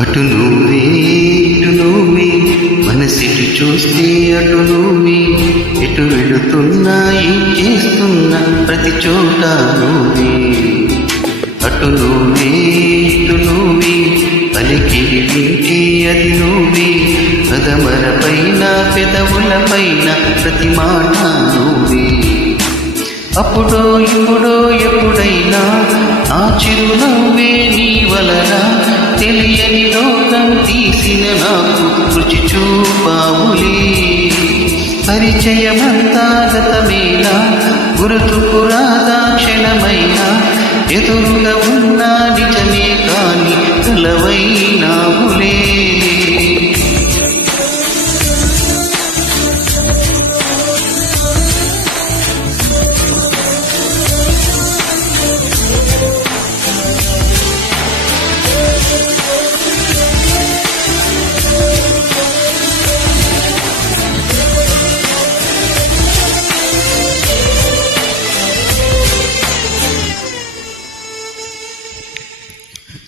అటు నువ్వే ఇటు నువ్వే మనసిటు చూస్తే అటు నువ్వే ఎటు వెళుతున్నా ఏం చేస్తున్నా ప్రతి చోట నువ్వే అటు నువ్వే ఇటు నువ్వే పలికిడి వింటే అది నువ్వే పదమర పైన పెదవుల పైన ప్రతి మాట నువ్వే అప్పుడో ఇప్పుడో ఎప్పుడైనా ఆ చిరునవ్వే నీ వలన తెలియని లోకం తీసిన నాకు రుచి చూపావులే పరిచయమంతా గతమేనా గుర్తుకు రాదా క్షణమైనా ఎదురుగా ఉన్నా నిజమే కాని కలవైనావులే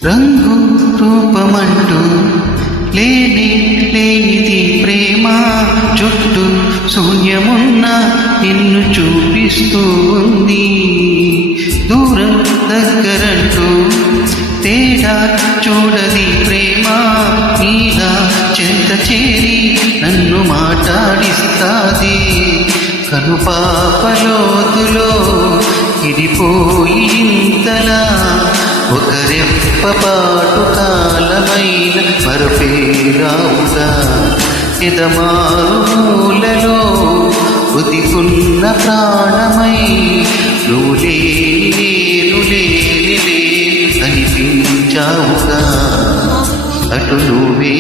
రంగు రూపమంటూ లేని లేనిది ప్రేమ చుట్టూ శూన్యమున్న నిన్ను చూపిస్తూ ఉంది దూరం దగ్గరంటూ తేడా చూడది ప్రేమ మీద చెంత చేరి నన్ను మాట్లాడిస్తాది కనుపాపలోతులో ఇడిపోయి ఇంతలా ఒక రెప్పపాటు కాలమైన మరపేరావుగా ఎదమారుమూలలో ఒదిగున్న ప్రాణమై నువ్వు లేని నేను లేని అనిపించావుగా అటు నువ్వే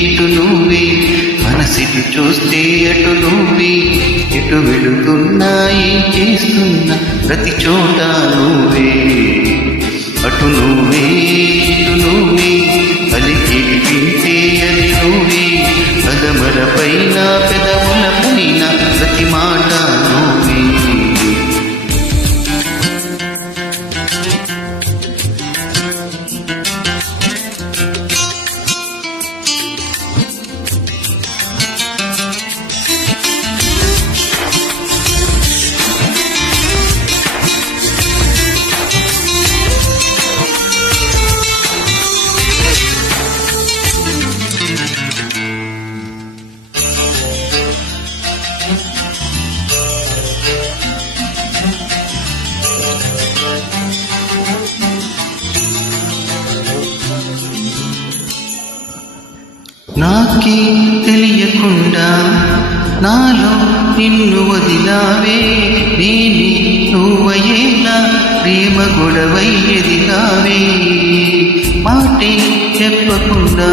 ఇటు నువ్వే మనసిటు చూస్తే అటు నువ్వే ఎటు వెళుతున్నాయి చేస్తున్నా ప్రతి చోట నువ్వే అటు నువ్వే ఇటు నువ్వే పలికిడి వింటే అది నువ్వే పదమర పైన పెదవుల పైన ప్రతి మాట నువ్వే నాకే తెలియకుండా నాలో నిన్ను వదిలావే నేనే నువ్వయేలా ప్రేమ గొడవై ఎదిగావే మాటే చెప్పకుండా